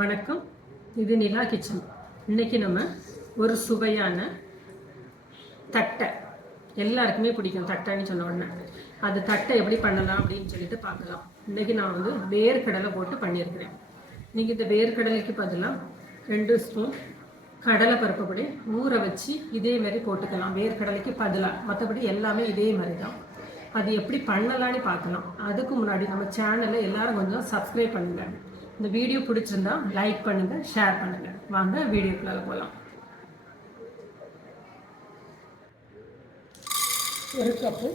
வணக்கம். இது நிலா கிச்சன். இன்னைக்கு நம்ம ஒரு சுவையான தட்டை, எல்லாருக்குமே பிடிக்கும் தட்டைன்னு சொன்ன உடனே, அது தட்டை எப்படி பண்ணலாம் அப்படின்னு சொல்லிட்டு பார்க்கலாம். இன்னைக்கு நான் வந்து வேர்க்கடலை போட்டு பண்ணியிருக்கிறேன். நீங்கள் இந்த வேர்க்கடலைக்கு பதிலாக 2 ஸ்பூன் கடலை பருப்பு பொடி ஊற வச்சு இதே மாதிரி போட்டுக்கலாம். வேர்க்கடலைக்கு பதிலாக, மற்றபடி எல்லாமே இதே மாதிரி தான். அது எப்படி பண்ணலான்னு பார்க்கலாம். அதுக்கு முன்னாடி நம்ம சேனலை எல்லாரும் கொஞ்சம் சப்ஸ்கிரைப் பண்ணுங்கள். இந்த வீடியோ பிடிச்சிருந்தா லைக் பண்ணுங்கள், ஷேர் பண்ணுங்கள். வாங்க வீடியோக்குள்ள போகலாம். 1 கப்பு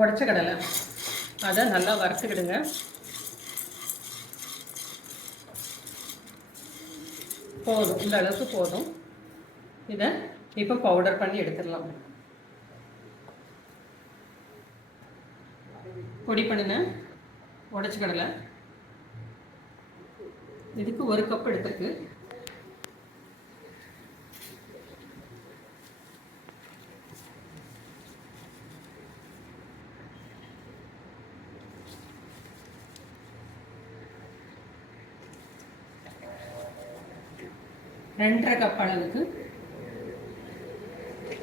உடச்ச கடலை, அதை நல்லா வறுத்துக்கிடுங்க. போதும், இந்த அளவுக்கு போதும். இதை இப்போ பவுடர் பண்ணி எடுத்துடலாம். பொடி பண்ணின உடச்ச கடலை இதுக்கு 1 கப் எடுத்துருக்கு. ரெண்டரை கப் அளவுக்கு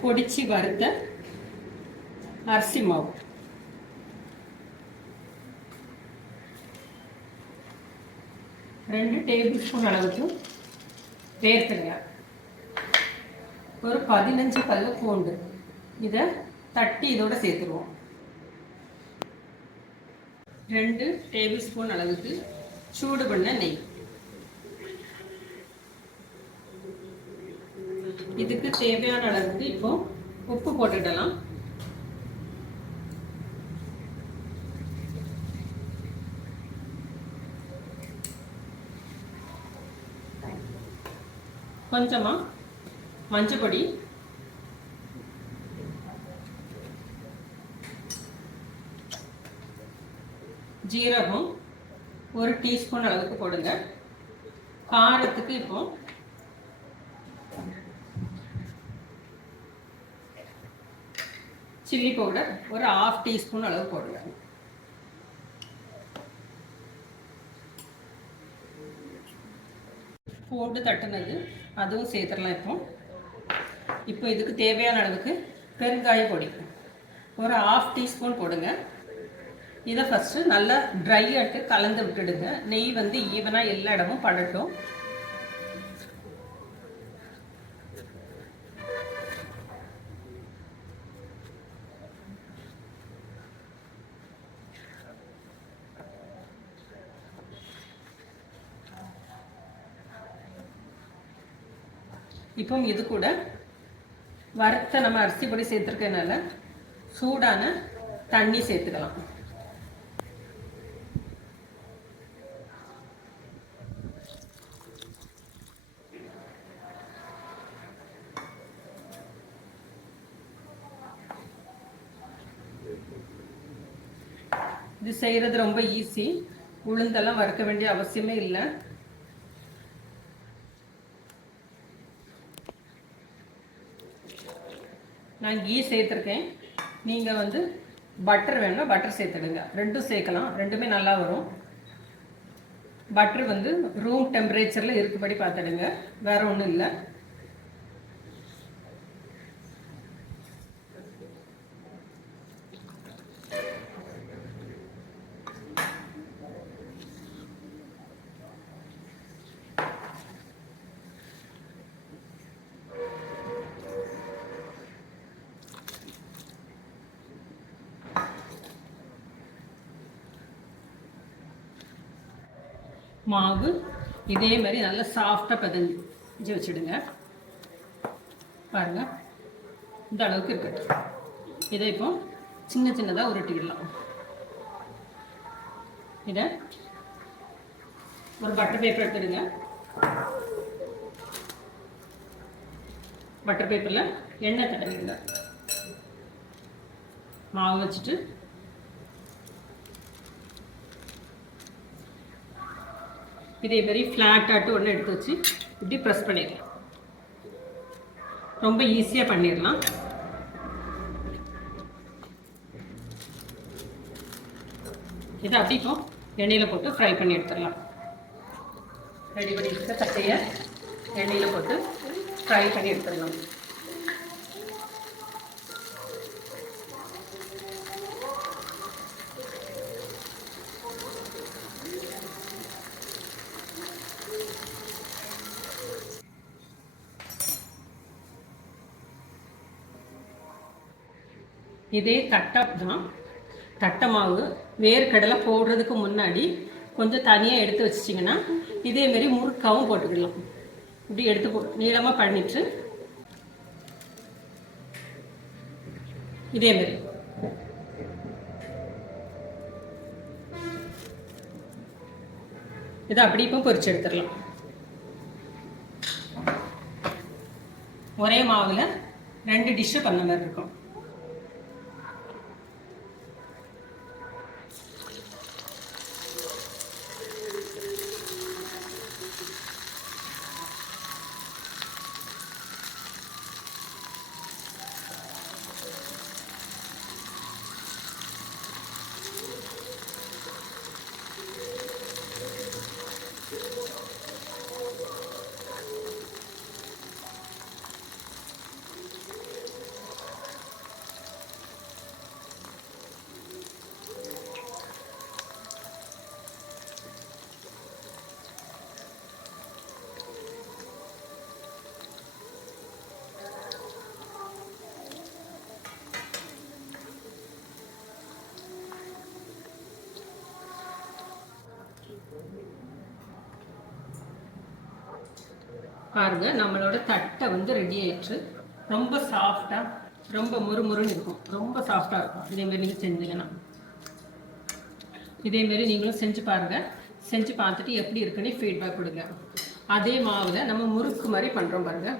பொடிச்சு வறுத்த அரிசி மாவு, 2 டேபிள் ஸ்பூன் அளவுக்கு வேர்க்கடலை, ஒரு 15 பல்லு பூண்டு. இதை தட்டி இதோட சேர்த்துருவோம். 2 டேபிள் ஸ்பூன் அளவுக்கு சூடு பண்ண நெய். இதுக்கு தேவையான அளவுக்கு இப்போ உப்பு போட்டுடலாம். கொஞ்சமா மஞ்சள் பொடி, ஜீரகம் 1 டீஸ்பூன் அளவுக்கு போடுங்க. காரத்துக்கு இப்போ சில்லி பவுடர் ஒரு 1/2 டீஸ்பூன் அளவு போடுங்க. போட்டு தட்டுனது அதுவும் சேர்த்துடலாம். இப்போ இதுக்கு தேவையான அளவுக்கு பெருங்காய பொடி ஒரு 1/2 டீஸ்பூன் போடுங்க. இதை ஃபஸ்ட்டு நல்லா ட்ரை ஆட்டு கலந்து விட்டுடுங்க. நெய் வந்து ஈவனாக எல்லா இடமும் படட்டும். இப்போ இது கூட வறுத்த நம்ம அரிசி பொடி சேர்த்துருக்கனால சூடான தண்ணி சேர்த்துக்கலாம். இது செய்கிறது ரொம்ப ஈஸி. உளுந்தெல்லாம் வறுக்க வேண்டிய அவசியமே இல்லை. நான் கீ சேர்த்துருக்கேன். நீங்கள் வந்து பட்டர் வேணும்னா பட்டர் சேர்த்துடுங்க. 2ம் சேர்க்கலாம், 2மே நல்லா வரும். பட்டர் வந்து ரூம் டெம்பரேச்சரில் இருக்குபடி பார்த்துடுங்க, வேறு ஒன்றும் இல்லை. மாவு இதே மாதிரி நல்லா சாஃப்டாக பிசைஞ்சு வச்சுடுங்க. பாருங்கள், இந்த அளவுக்கு இருக்கட்டும். இதை இப்போ சின்ன சின்னதாக உருட்டிடலாம். இதை ஒரு பட்டர் பேப்பர் எடுத்துடுங்க. பட்டர் பேப்பரில் எண்ணெய் தடவிடுங்க. மாவு வச்சுட்டு இதே மாதிரி ஃப்ளாட்டாட்டு ஒன்று எடுத்து வச்சு இப்படி ப்ரெஸ் பண்ணிடலாம். ரொம்ப ஈஸியாக பண்ணிடலாம். இதை அப்படி இப்போ எண்ணெயில் போட்டு ஃப்ரை பண்ணி எடுத்துடலாம். ரெடி பண்ணிட்டு தட்டையை எண்ணெயில் போட்டு ஃப்ரை பண்ணி எடுத்துடலாம். இதே தட்டை தான், தட்டை மாவு வேர்க்கடலை போடுறதுக்கு முன்னாடி கொஞ்சம் தனியாக எடுத்து வச்சிட்டிங்கன்னா இதேமாரி முறுக்காவும் போட்டுக்கலாம். இப்படி எடுத்து நீளமாக பண்ணிட்டு இதேமாரி இதை அப்படி இப்போ பொரிச்சு எடுத்துடலாம். ஒரே மாவில் 2 டிஷ்ஷு பண்ண மாதிரி இருக்கும். பாருங்க, நம்மளோட தட்டை வந்து ரெடி ஆயிடுச்சு. ரொம்ப சாஃப்டாக, ரொம்ப முறுமுறுன்னு இருக்கும், ரொம்ப சாஃப்டாக இருக்கும். இதேமாரி நீங்கள் செஞ்சீங்கன்னா இதேமாரி நீங்களும் செஞ்சு பாருங்கள். செஞ்சு பார்த்துட்டு எப்படி இருக்குன்னு ஃபீட்பேக் கொடுங்க. அதே மாவில் நம்ம முறுக்கு மாதிரி பண்ணுறோம் பாருங்கள்.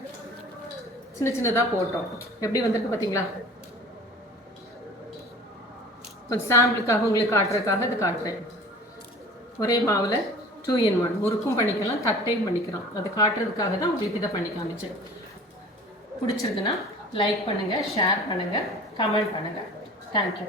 சின்ன சின்னதாக போட்டோம், எப்படி வந்துருக்கு பார்த்தீங்களா? கொஞ்சம் சாம்பிளுக்காக உங்களுக்கு காட்டுறதுக்காக இது காட்டுறேன். ஒரே மாவில் 2 in 1 முறுக்கும் பண்ணிக்கலாம், தட்டையும் பண்ணிக்கிறோம். அது காட்டுறதுக்காக தான் உங்களுக்கு இதை பண்ணி காமிச்சேன். பிடிச்சிருக்குன்னா லைக் பண்ணுங்கள், ஷேர் பண்ணுங்கள், கமெண்ட் பண்ணுங்கள். தேங்க்யூ.